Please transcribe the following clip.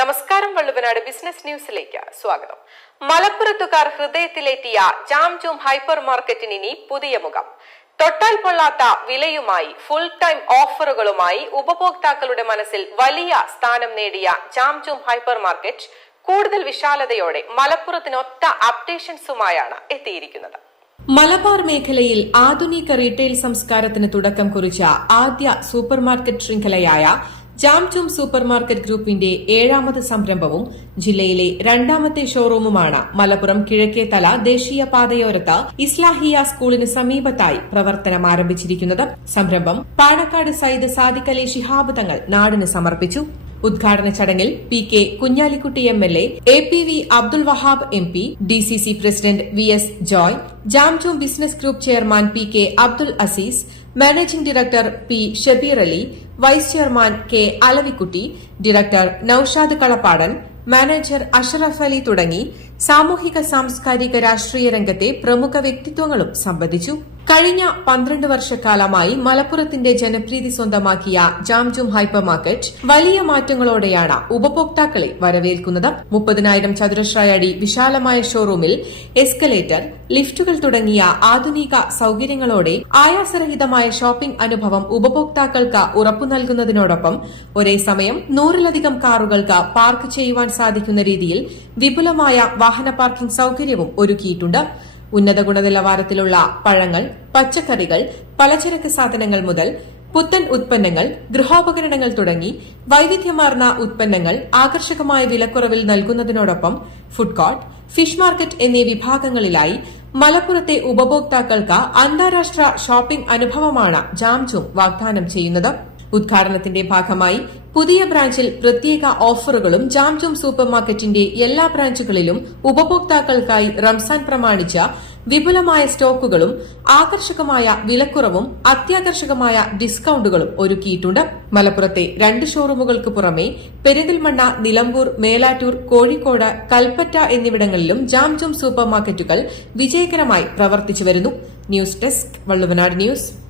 നമസ്കാരം വള്ളുവനാട് ബിസിനസ് ന്യൂസിലേക്ക് സ്വാഗതം. മലപ്പുറത്തുകാർ ഹൃദയത്തിലെത്തിയ ജാം ജൂം ഹൈപ്പർ മാർക്കറ്റിന് ഇനി പുതിയ മുഖം. തൊട്ടാൽ പൊള്ളാത്ത വിലയുമായി ഫുൾ ടൈം ഓഫറുകളുമായി ഉപഭോക്താക്കളുടെ മനസ്സിൽ വലിയ സ്ഥാനം നേടിയ ജാം ജൂം ഹൈപ്പർ മാർക്കറ്റ് കൂടുതൽ വിശാലതയോടെ മലപ്പുറത്തിനൊത്ത അപ്ഡേഷൻസുമായാണ് എത്തിയിരിക്കുന്നത്. മലബാർ മേഖലയിൽ ആധുനിക റീറ്റെയിൽ സംസ്കാരത്തിന് തുടക്കം കുറിച്ച ആദ്യ സൂപ്പർമാർക്കറ്റ് ശൃംഖലയായ ജാംചൂം സൂപ്പർമാർക്കറ്റ് ഗ്രൂപ്പിന്റെ ഏഴാമത് സംരംഭവും ജില്ലയിലെ രണ്ടാമത്തെ ഷോറൂമുമാണ് മലപ്പുറം കിഴക്കേതല ദേശീയ പാതയോരത്ത് ഇസ്ലാഹിയ സ്കൂളിന് സമീപത്തായി പ്രവർത്തനം ആരംഭിച്ചിരിക്കുന്നത്. സംരംഭം പാണക്കാട് സയ്യിദ് സാദിഖലി ശിഹാബ് തങ്ങൾ നാടിന് സമർപ്പിച്ചു. ഉദ്ഘാടന ചടങ്ങിൽ P K Kunhalikutty M L A A P V Abdul Wahab M P D C C president V S Joy Jamjoom business group chairman P K Abdul Azeez managing director P Shabeer Ali vice chairman K Alavikutty director Noushad Kalappadan manager Ashraf Ali തുടങ്ങി സാമൂഹിക സാംസ്കാരിക രാഷ്ട്രീയ രംഗത്തെ പ്രമുഖ വ്യക്തിത്വങ്ങളും സംബന്ധിച്ചു. കഴിഞ്ഞ പന്ത്രണ്ട് വർഷക്കാലമായി മലപ്പുറത്തിന്റെ ജനപ്രീതി സ്വന്തമാക്കിയ ജാംജും ഹൈപ്പർ മാർക്കറ്റ് വലിയ മാറ്റങ്ങളോടെയാണ് ഉപഭോക്താക്കളെ വരവേൽക്കുന്നത്. മുപ്പതിനായിരം ചതുരശ്രയടി വിശാലമായ ഷോറൂമിൽ എസ്കലേറ്റർ ലിഫ്റ്റുകൾ തുടങ്ങിയ ആധുനിക സൌകര്യങ്ങളോടെ ആയാസരഹിതമായ ഷോപ്പിംഗ് അനുഭവം ഉപഭോക്താക്കൾക്ക് ഉറപ്പു നൽകുന്നതിനോടൊപ്പം ഒരേ സമയം നൂറിലധികം കാറുകൾക്ക് പാർക്ക് ചെയ്യുവാൻ സാധിക്കുന്ന രീതിയിൽ വിപുലമായ വാഹന പാർക്കിംഗ് സൌകര്യവും ഒരുക്കിയിട്ടുണ്ട്. ഉന്നത ഗുണനിലവാരത്തിലുള്ള പഴങ്ങൾ പച്ചക്കറികൾ പലചരക്ക് സാധനങ്ങൾ മുതൽ പുത്തൻ ഉത്പന്നങ്ങൾ ഗൃഹോപകരണങ്ങൾ തുടങ്ങി വൈവിധ്യമാർന്ന ഉത്പന്നങ്ങൾ ആകർഷകമായ വിലക്കുറവിൽ നൽകുന്നതിനോടൊപ്പം ഫുഡ് കോർട്ട് ഫിഷ് മാർക്കറ്റ് എന്നീ വിഭാഗങ്ങളിലായി മലപ്പുറത്തെ ഉപഭോക്താക്കൾക്ക് അന്താരാഷ്ട്ര ഷോപ്പിംഗ് അനുഭവമാണ് ജാംജും വാഗ്ദാനം ചെയ്യുന്നത്. ഉദ്ഘാടനത്തിന്റെ ഭാഗമായി പുതിയ ബ്രാഞ്ചിൽ പ്രത്യേക ഓഫറുകളും ജാംജും സൂപ്പർമാർക്കറ്റിന്റെ എല്ലാ ബ്രാഞ്ചുകളിലും ഉപഭോക്താക്കൾക്കായി റംസാൻ പ്രമാണിച്ച വിപുലമായ സ്റ്റോക്കുകളും ആകർഷകമായ വിലക്കുറവും അത്യാകർഷകമായ ഡിസ്കൌണ്ടുകളും ഒരുക്കിയിട്ടുണ്ട്. മലപ്പുറത്തെ രണ്ട് ഷോറൂമുകൾക്ക് പുറമെ പെരിന്തൽമണ്ണ നിലമ്പൂർ മേലാറ്റൂർ കോഴിക്കോട് കൽപ്പറ്റ എന്നിവിടങ്ങളിലും ജാംജും സൂപ്പർമാർക്കറ്റുകൾ വിജയകരമായി പ്രവർത്തിച്ചു വരുന്നു. News desk Valluvanad news.